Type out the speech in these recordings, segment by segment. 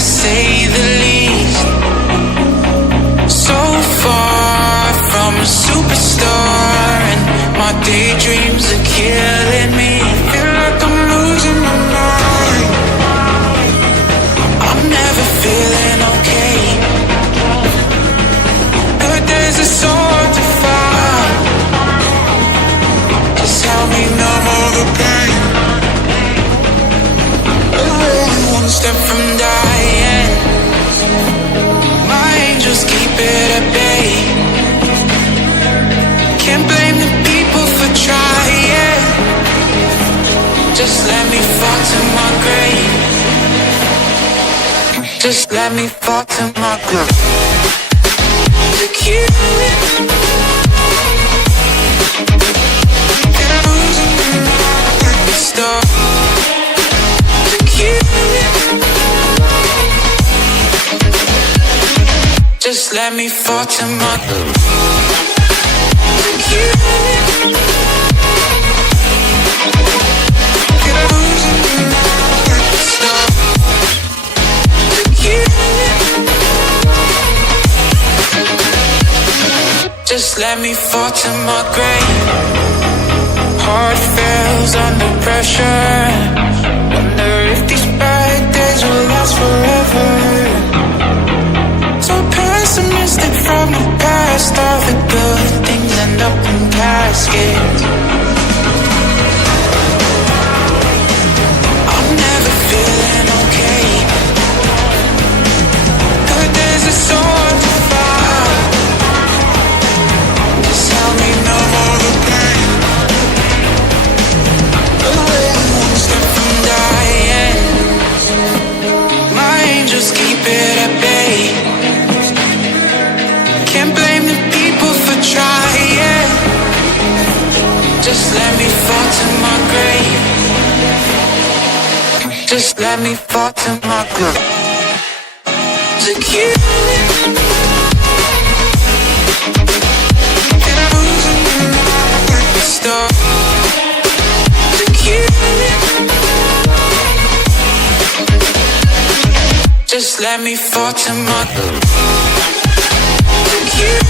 to say the least. So far from a superstar, and my daydreams are killing me. Feel like I'm losing my mind. I'm never feeling okay. Good days are so hard to find. Just help me numb all the pain. One step from dying. My angels keep it at bay. Can't blame the people for trying. Just let me fall to my grave. Just let me fall to my grave. To keep stop. To keep just let me fall to my grave. To keep stop. To keep just let me fall to my grave. Heart fails under pressure. Wonder if these bad days will last forever. So pessimistic from the past. All the good things end up in caskets. I'm never feeling okay. Good days are so hard to find. Just help me numb all the pain. One step from dying. My angels keep it at bay. Can't blame the people for trying. Just let me fall to my grave. Just let me fall to my grave. To keep stop. To keep just let me fall to my grave. To keep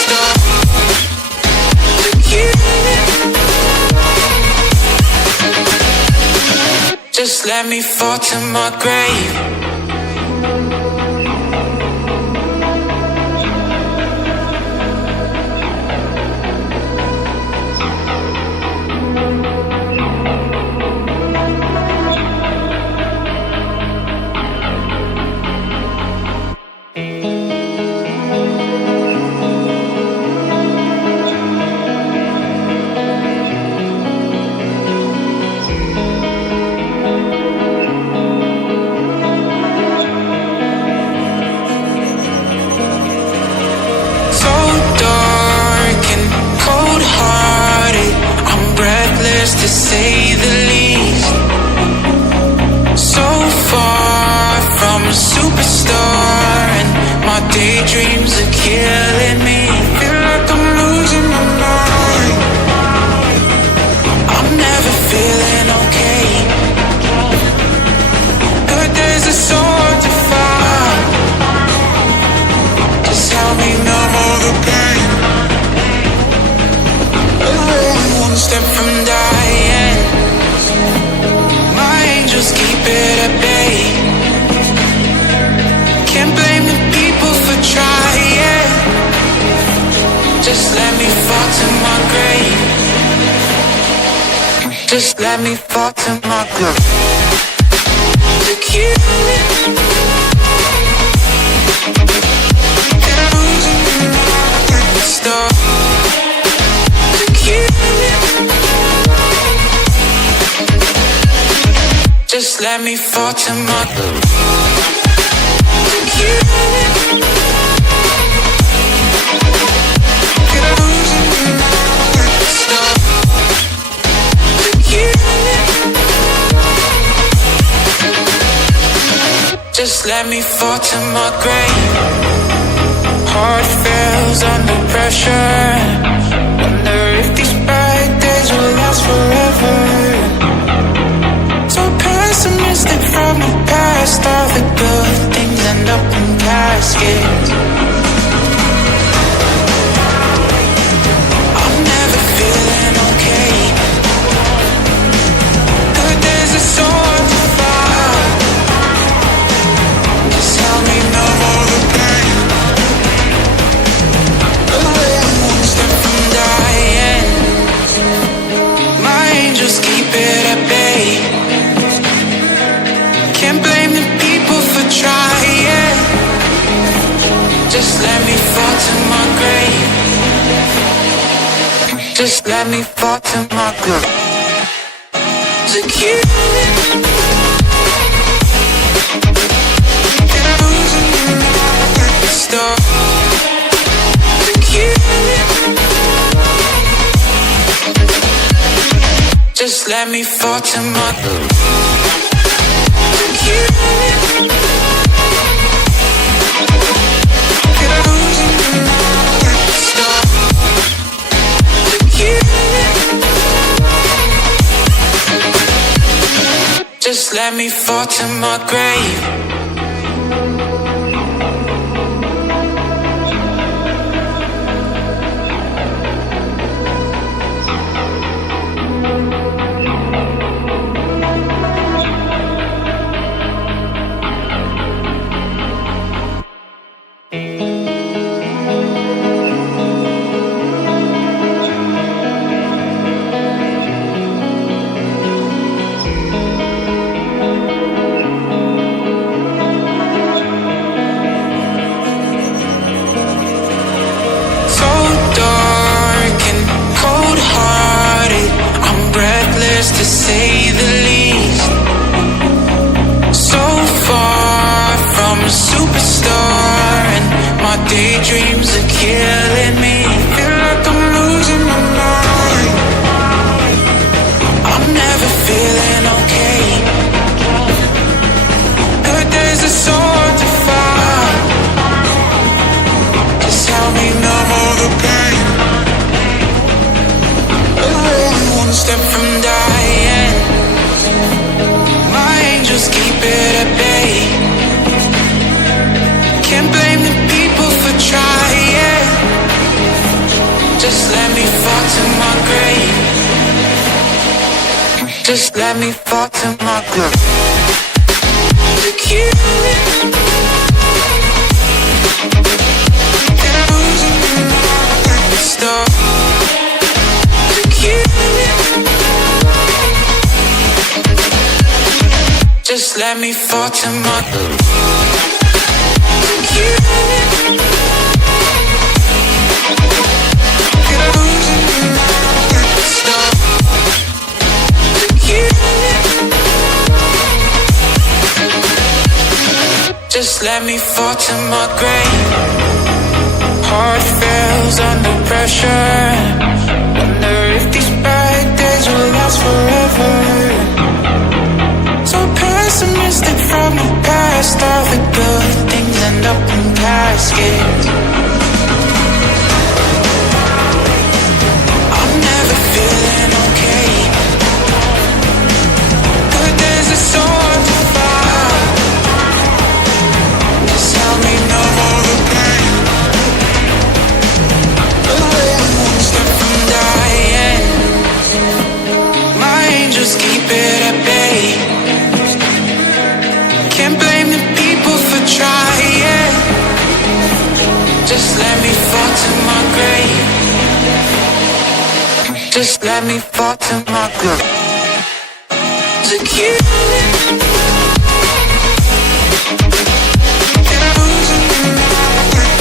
stop. To keep just let me fall to my grave. To say the least. So far from a superstar, and my daydreams are killing me. Feel like I'm losing my mind. I'm never feeling okay. Good days are so hard to find. Just help me numb all the pain. One step from dying. My angels keep it at bay. Can't blame the people for trying. Just let me fall to my grave. Just let me fall to my grave. To keep stop. To keep just let me fall to my grave. To keep stop. To keep just let me fall to my grave. Heart fails under pressure. Wonder if these bad days will last last forever. So pessimistic from the past, all the good things end up in caskets. I'm never feeling okay. Good days are so hard to find. Just help me numb all the pain. I'm one step from dying. My angels keep it at bay. Can't blame the people for trying. Just let me fall to my grave. Just let me fall to my grave. To keep stop. To keep. Just let me fall to my grave. To keep. Stop. To keep. Just let me fall to my grave. To say the least, so far from a superstar, and my daydreams are killing me. Feel like I'm losing my mind. I'm never feeling okay. Good days are so hard to find. Just help me numb all the pain. I'm one step from dying. My angels keep it at bay. Can't blame the people for trying. Just let me fall to my grave. Just let me fall to my grave. To keep stop. To keep. Just let me fall to my grave. To keep. Stop. To keep. Just let me fall to my grave. Heart fails under pressure. Wonder if these bad days will last forever. So pessimistic from the past, all the good things end up in caskets. I'm never feeling okay. Good days are so hard to find. Just help me numb all the pain. I'm one step from dying. My angels keep it at bay. Can't blame the people for trying. Just let me fall to my grave. Just let me fall to my grave. To keep.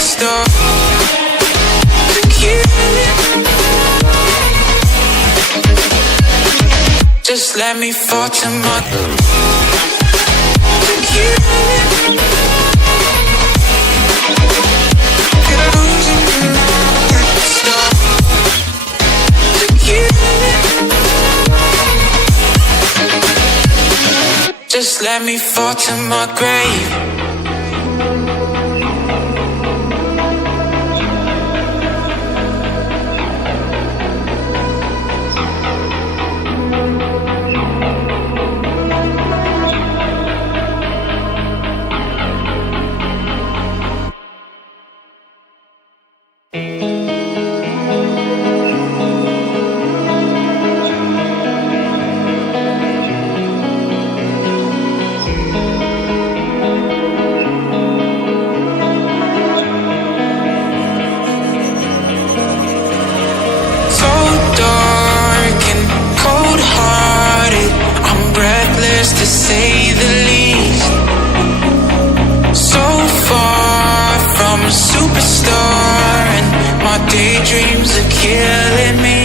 Stop. To keep. Just let me fall to my grave. To keep. Stop. To keep. Just let me fall to my grave. daydreams are killing me.